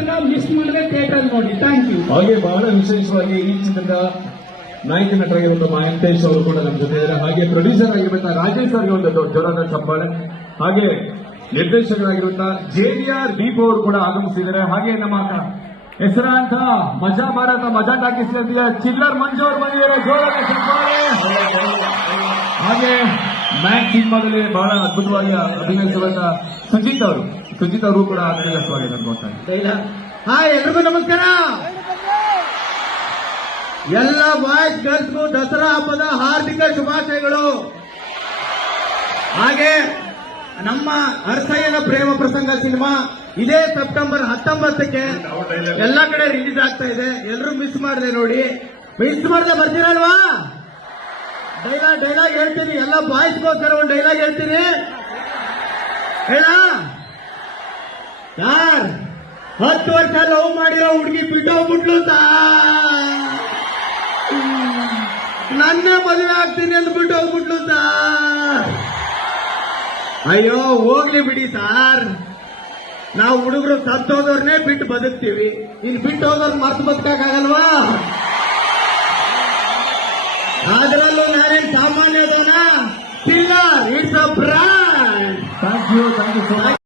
ಚಿತ್ರನ miss ಮಾಡದೆ theatre ನೋಡಿ. Thank you. ಹಾಗೆ ಬಹಳ ವಿಶೇಷವಾಗಿ ಈ ಚಿತ್ರದ ನಾಯಕ ನಟರಾಗಿರುವಂತಹ ಮಹಂತೇಶ್ ಅವರು ಕೂಡ ನಮ್ಮ ಜೊತೆ ಇದ್ದಾರೆ. ಹಾಗೆ ಪ್ರೊಡ್ಯೂಸರ್ ಆಗಿರುವಂತಹ ರಾಜೇಶ್ ಅವರಿಗೆ ಒಂದು ಜೋರಾದ ಚಪ್ಪಾಳೆ. ಹಾಗೆ ನಿರ್ದೇಶಕರಾಗಿರುವಂತಹ JVR ದೀಪ್ ಅವರು ಕೂಡ ಆಗಮಿಸಿದ್ದಾರೆ. ಹಾಗೆ ನಮ್ಮ ಹೆಸರಾಂತ ಮಜಾ ಭಾರತ ಮಜಾ ಟಾಕೀಸ್ ಚಿಲ್ಲರ್ ಮಂಜು ಅವರು ಬಂದಿದ್ದಾರೆ, ಜೋರಾದ ಚಪ್ಪಾಳೆ. ಹಾಗೆ ಮ್ಯಾಕ್ ಸಿನಿಮಾದಲ್ಲಿ ಬಹಳ ಅದ್ಭುತವಾಗಿ ಅಭಿನಯಿಸುವಂತ ಸುಜಿತ್ ಅವರು ಕೂಡ ಆತ್ಮೀಯ ಸ್ವಾಗತ ಅನ್ಕೊಳ್ತಾರೆ. ಹಾಯ್, ಎಲ್ರಿಗೂ ನಮಸ್ಕಾರ. ಎಲ್ಲ ಬಾಯ್ಸ್ ಗರ್ಲ್ಸ್ಗೂ ದಸರಾ ಹಬ್ಬದ ಹಾರ್ದಿಕ ಶುಭಾಶಯಗಳು. ಹಾಗೆ ನಮ್ಮ ಅರ್ಥಯ್ಯನ ಪ್ರೇಮ ಪ್ರಸಂಗ ಸಿನಿಮಾ ಇದೇ ಸೆಪ್ಟೆಂಬರ್ 19ಕ್ಕೆ ಎಲ್ಲ ಕಡೆ ರಿಲೀಸ್ ಆಗ್ತಾ ಇದೆ. ಎಲ್ಲರೂ ಮಿಸ್ ಮಾಡದೆ ನೋಡಿ. ಮಿಸ್ ಮಾಡದೆ ಬರ್ತೀರಲ್ವಾ? ಡೈಲಾಗ್ ಹೇಳ್ತೀನಿ. ಎಲ್ಲ ಬಾಯ್ಸ್ಗೋಸ್ಕರ ಒಂದು ಡೈಲಾಗ್ ಹೇಳ್ತೀನಿ. ಹೇಳ ಯಾರ್ 10 ವರ್ಷ ಲವ್ ಮಾಡಿರೋ ಹುಡುಗಿ ಬಿಟ್ಟೋಗ್ಬಿಟ್ಲು ನನ್ನೇ ಮದುವೆ ಆಗ್ತೀನಿ ಅಂದ್ಬಿಟ್ಟು ಹೋಗ್ಬಿಟ್ಲು ಅಯ್ಯೋ ಹೋಗ್ಲಿ ಬಿಡಿ ಸಾರ್. ನಾವು ಹುಡುಗರು ಸತ್ತೋದವ್ರನ್ನೇ ಬಿಟ್ಟು ಬದುಕ್ತೀವಿ. ಇನ್ನು ಬಿಟ್ಟು ಹೋಗೋರ್ ಮರ್ತು ಬದುಕಾಗಲ್ವಾ? ಅದರಲ್ಲೂ ನಾನೇನ್